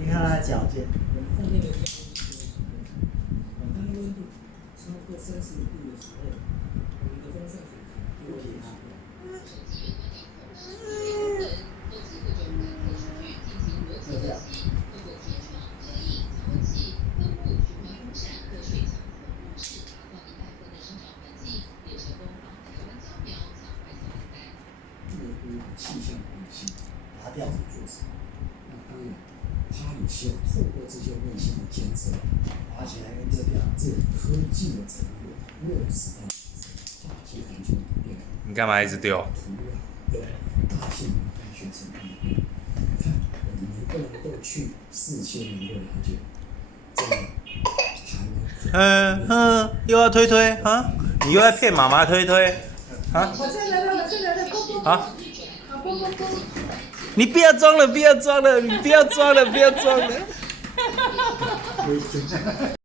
你看它的矫健。后面的压力是当温度超过35度的时候，我们的风扇水就会停止。就这样。气象环境拔掉做什么？那当然，它也需要透过这些卫星的监测，拔起来跟这样。这科技的成果落实到大气环境里面。你干嘛一直丢？土壤的大气能化学成分里面，看我们能不能够去事先能够了解这个台湾。又要推推啊？你又在骗妈妈推推啊？我再来了，我再来了，不，啊？不。你不要装了，不要装了，你不要装了，不要装了。